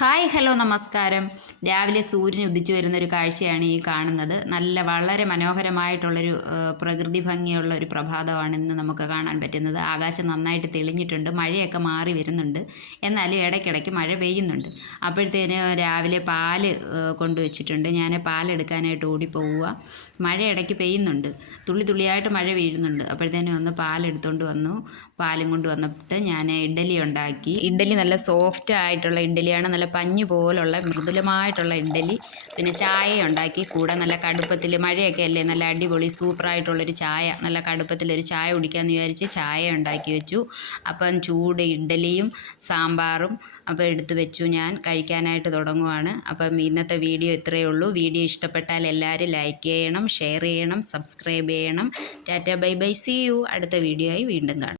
Hi hello നമസ്കാരം. രാവിലെ സൂര്യൻ ഉദിച്ചു വരുന്നൊരു കാഴ്ചയാണ് ഈ കാണുന്നത്. വളരെ മനോഹരമായിട്ടുള്ളൊരു പ്രകൃതി ഭംഗിയുള്ള ഒരു പ്രഭാതമാണ് ഇന്ന് നമുക്ക് കാണാൻ പറ്റുന്നത്. ആകാശം നന്നായിട്ട് തെളിഞ്ഞിട്ടുണ്ട്. മഴയൊക്കെ മാറി വരുന്നുണ്ട്. എന്നാലും ഇടയ്ക്കിടയ്ക്ക് മഴ പെയ്യുന്നുണ്ട്. അപ്പോഴത്തേന് രാവിലെ പാല് കൊണ്ടുവച്ചിട്ടുണ്ട്. ഞാൻ പാലെടുക്കാനായിട്ട് ഓടിപ്പോവുക. മഴ ഇടയ്ക്ക് പെയ്യുന്നുണ്ട്. തുള്ളി തുള്ളിയായിട്ട് മഴ വീഴുന്നുണ്ട്. അപ്പോഴത്തേനും വന്ന് പാലെടുത്തുകൊണ്ട് വന്നു. പാലും കൊണ്ട് വന്നിട്ട് ഞാൻ ഇഡ്ഡലി ഉണ്ടാക്കി. ഇഡ്ഡലി നല്ല സോഫ്റ്റ് ആയിട്ടുള്ള ഇഡ്ഡലിയാണ്. നല്ല പഞ്ഞു പോലുള്ള മൃദുലമായിട്ടുള്ള ഇഡ്ഡലി. പിന്നെ ചായ ഉണ്ടാക്കി. കൂടെ നല്ല കടുപ്പത്തിൽ മഴയൊക്കെ അല്ലേ, നല്ല അടിപൊളി സൂപ്പറായിട്ടുള്ളൊരു ചായ, നല്ല കടുപ്പത്തിലൊരു ചായ കുടിക്കാമെന്ന് വിചാരിച്ച് ചായ ഉണ്ടാക്കി വെച്ചു. അപ്പം ചൂട് ഇഡ്ഡലിയും സാമ്പാറും അപ്പോൾ എടുത്ത് വെച്ചു. ഞാൻ കഴിക്കാനായിട്ട് തുടങ്ങുവാണ്. അപ്പം ഇന്നത്തെ വീഡിയോ ഇത്രയേ ഉള്ളൂ. വീഡിയോ ഇഷ്ടപ്പെട്ടാൽ എല്ലാവരും ലൈക്ക് ചെയ്യണം, ഷെയർ ചെയ്യണം, സബ്സ്ക്രൈബ് ചെയ്യണം. Tata bye bye, see you. അടുത്ത വീഡിയോ ആയി വീണ്ടും കാണാം.